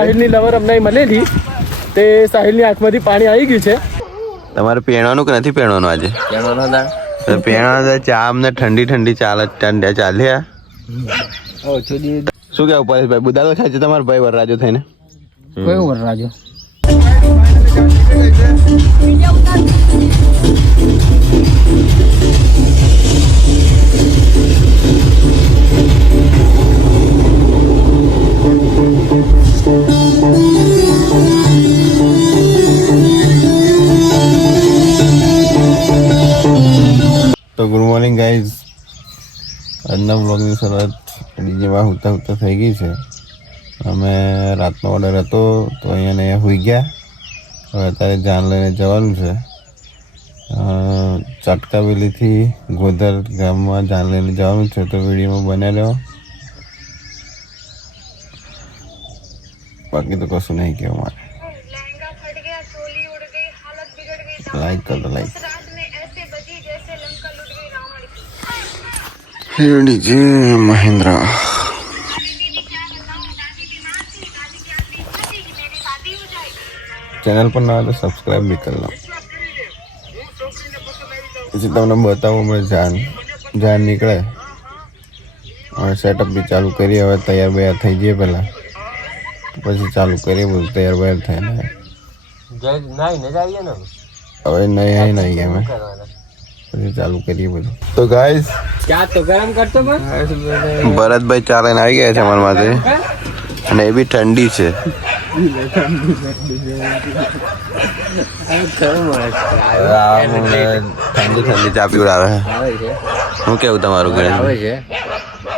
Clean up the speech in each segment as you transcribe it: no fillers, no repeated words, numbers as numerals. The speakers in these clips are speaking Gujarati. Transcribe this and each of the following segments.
સાહિલની લવર અમને મળેલી તે સાહિલની આંખમાંથી પાણી આવી ગયું છે. તમારે પીણવાનું કે નથી પીણવાનું આજે? પીણા ચા અમને ઠંડી ઠંડી ચાલ્યા. શું કેવું પરેશભાઈ? બુદાલો થાય છે તમારો ભાઈ વરરાજો થઈને? કયો વરરાજો? તો ગુડ મોર્નિંગ ગાઈઝ. આજના બ્લોગની શરૂઆત ડીજેમાં હુતા હુતા થઈ ગઈ છે. અમે રાતનો ઓર્ડર હતો તો અહીંયા સુઈ ગયા. હવે અત્યારે જાન લઈને જવાનું છે. ચાટકાવેલીથી ગોધર ગામમાં જાન લઈને જવાનું છે. તો વિડીયોમાં બન્યા રહ્યો. બાકી તો કશું નહીં કહેવું મારે. લાઈક કરો લાઈક. ડીજે મહેન્દ્રા. ચેનલ પર ના હોય તો સબસ્ક્રાઈબ બી કરી લો. પછી તમને બતાવું અમે જાન નીકળે. હવે સેટઅપ બી ચાલુ કરીએ. હવે તૈયાર બૈયાર થઈ જઈએ પહેલાં, પછી ચાલુ કરીએ બધું તૈયાર બૈયાર થઈને. હવે નહીં અમે પછી ચાલુ કરીએ બધું. તો ગાઈસ ભરતભાઈ ચાલીને આવી ગયા છે અમારા માટે, અને એ બી ઠંડી છે. ઠંડી ચા પીવડાવે. શું કેવું તમારું?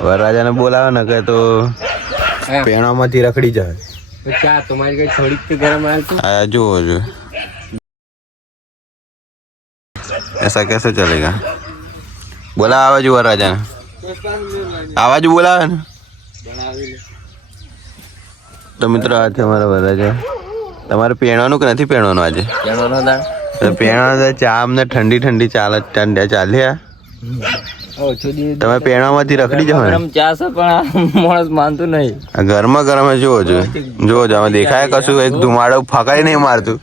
વરરાજાને બોલાવે ને કે તો પેણામાંથી રખડી જાય. ચા તમારી કઈ થોડીક ગરમ આયા જુઓ જો. ऐसा कैसे चलेगा? बोला आवाज वरराजा ने. आवाज बोलावे ने. તો મિત્રો આ છે અમારા વરરાજા. તમારે પીણવાનું કે નથી પીણવાનું આજે? પીણા ચા અમને ઠંડી ઠંડી ચાલ્યા. તમે પેણામાંથી રખડી જાઓ ને. ચા છે પણ માણસ માનતું નહીં. ગરમા ગરમ જોવો જો અમે દેખાય કશું એક ધુમાડો ફકાઈ નહીં મારતું.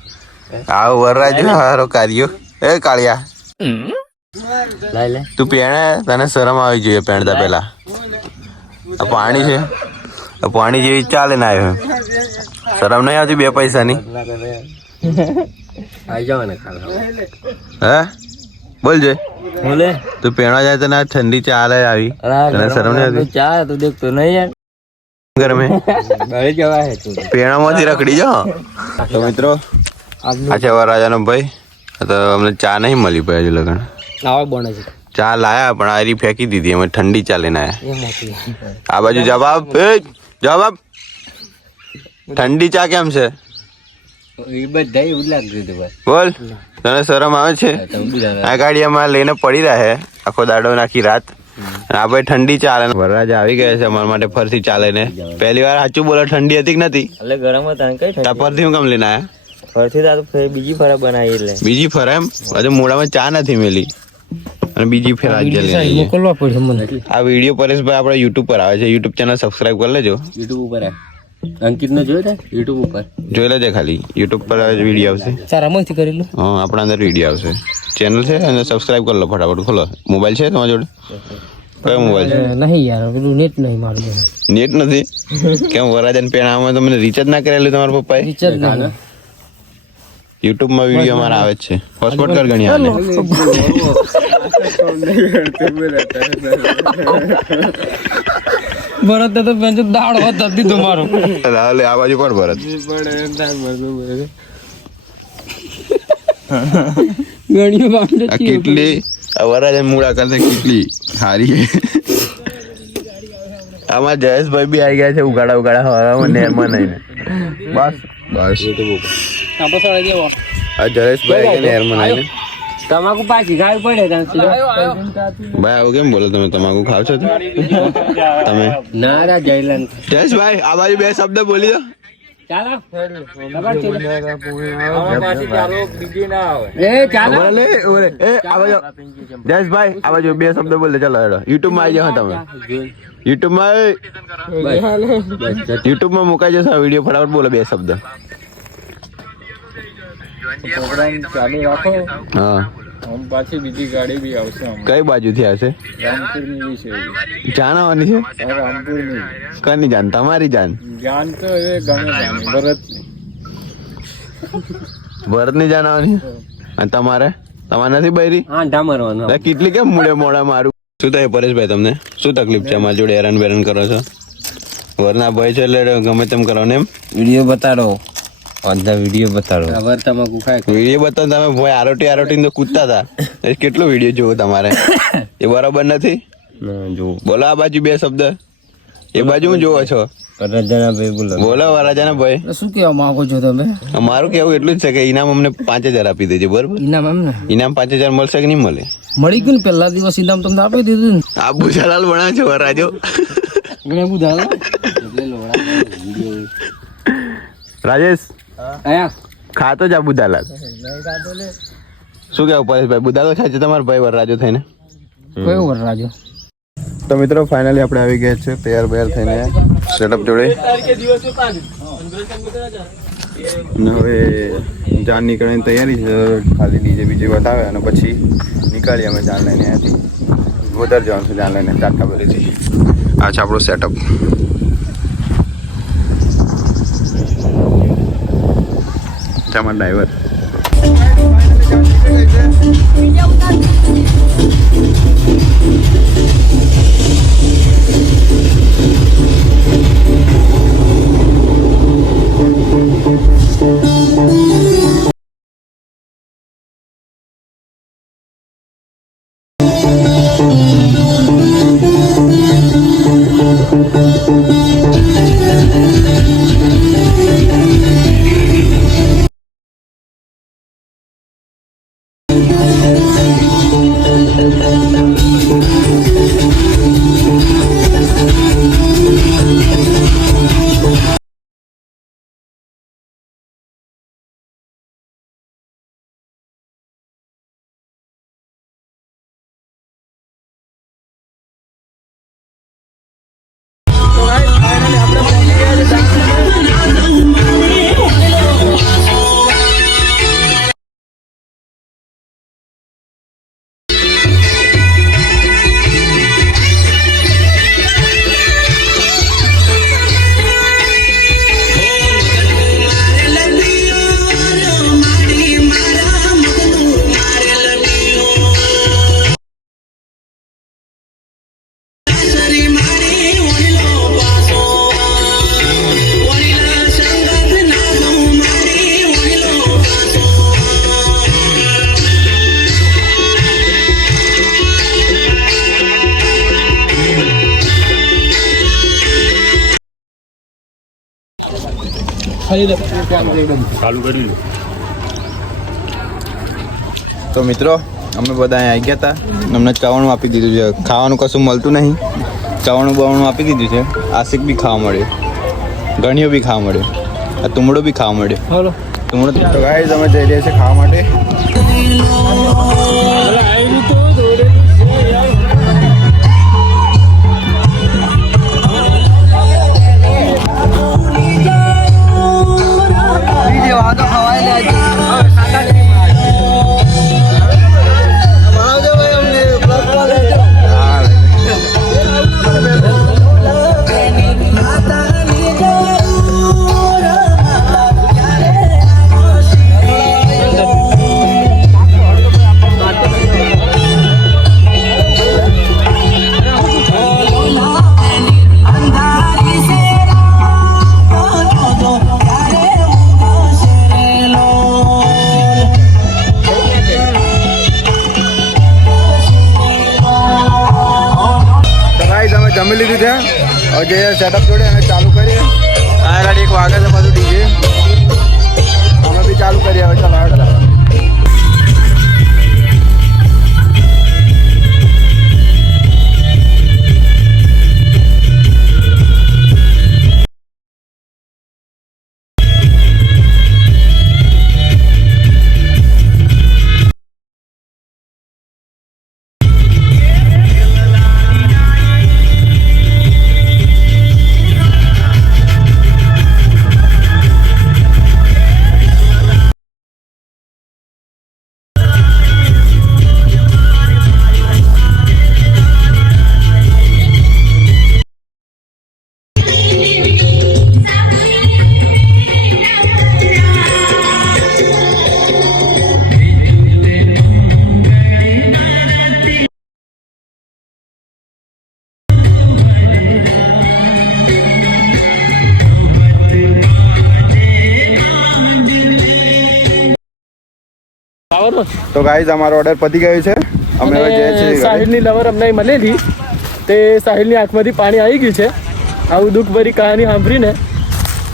આવો વરરાજો હારો કાર્યો. એ કાળિયા તું પેણે, તને શરમ આવી જોઈએ પેણતા પેલા. આ પાણી છે, આ પાણી જેવી ચાલે ને આવ્યો. શરમ નહીં આવતી 2 પૈસાની? હે બોલજે. તું પેણવા જાય તને ઠંડી ચાલે આવી, તને શરમ નહીં આવતી? ચા તું દેખતો નહીં યાર. ગરમે પેણામાંથી રખડી જાઓ. તો મિત્રો આ છે વરરાજાનો ભાઈ. તો અમને ચા નહીં મળી ભાઈ હજુ લગન. ચા લાયા પણ આરી ફેંકી દીધી. અમે ઠંડી ચા લઈને આયા. આ બાજુ જવાબ ઠંડી ચા કેમ છે? બોલ, તને શરમ આવે છે? આ ગાડી અમારે લઈને પડી રહે આખો દાડો નાખી રાત. આ ભાઈ ઠંડી ચાલે. વરરાજા આવી ગયા છે અમારા માટે ફરથી ચાલે ને. પહેલી વાર સાચું બોલો, ઠંડી હતી કે નથી? ગરમ હતા. ફરથી હું કેમ લઈને આયા? બીજી ફરા બનાવી એટલે બીજી ફરા એમ. હજુ મોડામાં ચા નથી મેલી અને બીજી ફેર આજે મોકલવા પડશે મને. આ વિડીયો પરેશભાઈ આપણે યુટ્યુબ પર આવે છે. યુટ્યુબ ચેનલ સબસ્ક્રાઇબ કરી લેજો. યુટ્યુબ ઉપર અંકિત ને જોયો યુટ્યુબ ઉપર જોઈ લેજે. ખાલી યુટ્યુબ પર વિડીયો આવશે. સારામાંથી કરેલું. હા, આપણા અંદર વિડીયો આવશે. ચેનલ છે અને સબસ્ક્રાઇબ કરી લો ફટાફટ. ખોલો. મોબાઈલ છે તમારી જોડે? કયો મોબાઈલ છે? નહીં યાર, પેલું નેટ નહીં મારું. નેટ નથી? કેમ વરરાજાને પેણામાં તમને રિચાર્જ ના કરેલું તમારા પપ્પાએ? રિચાર્જ નહીં. યુટ્યુબ માં વિડીયો અમારા આવે છે. હોટસ્પોટ કર ગણ્યા ભરત તો બેંચો દાળ હોત દીધો મારો. હાલે આ બાજુ પણ ભરત. ગણ્યો બાંધે આ કેટલી વરરાજા મૂળા કરતા કેટલી સારી. આમાં જયેશભાઈ બી આવી ગયા છે. ઉગાડા હવામાં નેરમાં નહીં. બસ આ જયેશભાઈ નેરમાં નહીં. તમાકુ પાછી ખાવી પડે. ભાઈ આવું કેમ બોલો તમે? તમાકુ ખાવ છો તમે? ના જયલાલ. જયેશભાઈ આ બાજુ 2 શબ્દ બોલી દો. ચાલો જયેશભાઈ આ બાજુ 2 શબ્દ બોલે. ચાલો હેડો. યુટ્યુબ માં આવી જાઓ તમે. યુટ્યુબમાં મુકાઈ જશે આ વિડીયો. ફટાફટ બોલો 2 શબ્દ. પ્રોગ્રામ ચાલુ રાખો. હા, આમ પાછી બીજી ગાડી બી આવશે. કઈ બાજુથી આવશે? રામપુરની બી છે. જાન આવવાની છે? રામપુરની. કની જાન? તમારી જાન? જાન તો એ ગમે જાન. ભરતની જાન આવવાની છે? અને તમારે નથી બૈરી? કેટલી કેમ મૂળે મોડા મારું? શું થાય પરેશભાઈ, તમને શું તકલીફ છે? અમારી જોડે હેરાન બેરાન કરો છો? વરના ભાઈ છે એટલે ગમે તેમ કરો ને એમ? વિડીયો બતાડો, વિડીયો બતાડો. વિડીયો બતાવો તમે ભાઈ આરોટી તો કૂદતા હતા. કેટલો વિડીયો જોવો તમારે? એ બરાબર નથી. બોલો આ બાજુ 2 શબ્દ. એ બાજુ હું જોવો છો? બોલો વરાજાના ભાઈ, શું કેવા માંગો છો તમે? મારું કેવું એટલું જ છે કે ઇનામ અમને 5000 આપી દેજો. બરોબર? ઇનામ 5000 મળશે કે નહીં મળે? મળી ગયું ને. પહેલા દિવસ ઇનામ તમને આપી દીધું ને. આ બુજાલાલ બના છો વરાજો. રાજેશ ખાતો જ આ બુધાલાલ. શું કેવું પરેશભાઈ, બુધાલાલ ખાય છે તમારો ભાઈ વરરાજો થઈને? કયો વરરાજો? તો મિત્રો ફાઇનલી આપણે આવી ગયા છે તૈયાર બૈયાર થઈને સેટઅપ જોડે. હવે જાન નીકળવાની તૈયારી છે. ખાલી ડીજે બીજે બતાવે અને પછી નીકળીએ અમે જાન લઈને. અહીંયાથી ગોદર જવાનું છે જાન લઈને ચાટકાબરીથી. આ છે આપણું સેટઅપ. તમારા ડ્રાઈવર ચાલુ કરી લો. તો મિત્રો અમે બધા અહીં આવી ગયા હતા. અમને ચવાણું આપી દીધું છે. ખાવાનું કશું મળતું નહીં. ચવાણું બવાણું આપી દીધું છે. આશિક બી ખાવા મળ્યો, ગણ્યો બી ખાવા મળ્યો, આ તુમડો બી ખાવા મળ્યો. તુમડો તો ગાઈઝ અમે જઈ રહ્યા છીએ ખાવા માટે. જમી લીધું છે. હવે જઈએ સેટઅપ જોડે અને ચાલુ કરીએ. આ ગાડી 1 વાગે છે બધું ડીજે. અમે બી ચાલુ કરીએ હવે. ચાલો. આવવાનું તો ગાઈઝ અમારો ઓર્ડર પતી ગયો છે. અમે હવે જઈએ છીએ ઘરે. સાહિલની લવર અમને મળેલી તે સાહિલની આંખમાંથી પાણી આવી ગયું છે. આવું દુઃખભરી કહાની સાંભળીને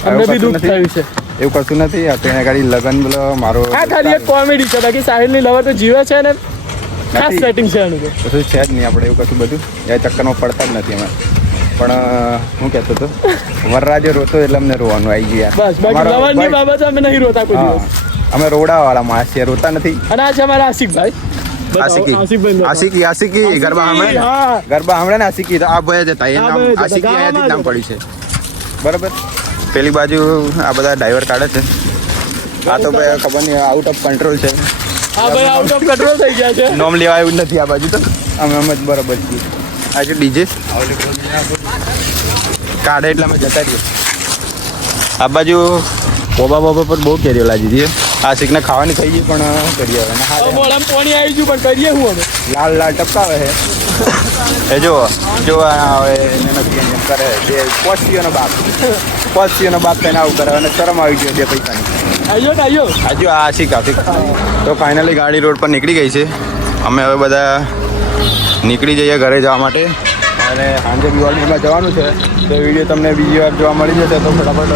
અમને બી દુઃખ થયું છે. એવું કશું નથી. આ તો એના ગાડી લગન બોલો મારો આ ખાલી એક કોમેડી છે. બાકી સાહિલની લવર તો જીવે છે ને ખાસ નથી. સેટિંગ છે એનું તો. કશું છે જ નહીં આપણે એવું કશું બધું એ ચક્કરમાં પડતા જ નથી અમે. પણ હું કહેતો હતો વરરાજો રોતો એટલે અમને રોવાનું આવી ગયું યાર. બસ બાકી અમારો લવરની ભાઈ- બાબતે અમે નહીં રોતા કોઈ હા, દિવસ. અમે રોડાવાળા માણસ છીએ, રોતા નથી. અને આ છે અમારા આશિકભાઈ. બતાવો, આશિકી આશિકભાઈ બતાવો. આશિકી ગરબા હમણાં ને હા. ગરબા હમણાં ને આશિકી તો આ ભય જ હતા એ આ નામ ભય જ હતા. આશિકી અહીંયાથી જ નામ ગામમાં પડ્યું છે બરાબર. પેલી બાજુ આ બધા ડ્રાઈવર કાઢે છે. આ તો ભાઈ ખબર નહીં આઉટ ઓફ કંટ્રોલ છે. હા ભાઈ આઉટ ઓફ કંટ્રોલ થઈ ગયા છે. નોમ લેવા એવું નથી આ બાજુ તો અમે જ બરાબર છીએ. આ છે ડીજે કાઢે એટલે અમે જતા રહીએ. આ બાજુ બોબા પર બહુ કેરીઓ લાગી હતી. આશિકને ખાવાની થઈ ગઈ પણ કરીએ હવે ના હવે હાલે. મોઢામાં પાણી આવી ગયું પણ કરીએ શું હવે? લાલ લાલ ટપકાવે છે એ જો જો આ હવે એને નથી એમ કરે જે પોસ્ટીઓનો બાપ થઈને આવું કરે અને શરમ આવી ગયો 2 પૈસાની. આવ્યો ને આવ્યો. આજુ આ આશિક તો ફાઇનલી ગાડી રોડ પર નીકળી ગઈ છે. અમે હવે બધા નીકળી જઈએ ઘરે જવા માટે અને સાંજે દિવાળીમાં જવાનું છે. તો વિડીયો તમને બીજી વાર જોવા મળી જશે તો ફટાફટ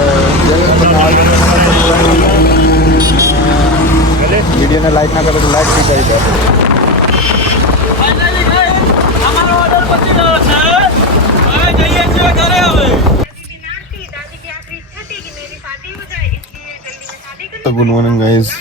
વિડીયોને લાઈક ના કરો તો લાઈક બી કરી દો. અમારો ઓર્ડર પતી ગયો છે. હવે જઈએ છીએ ઘરે હવે. તો ગુડ મોર્નિંગ ગાઈઝ.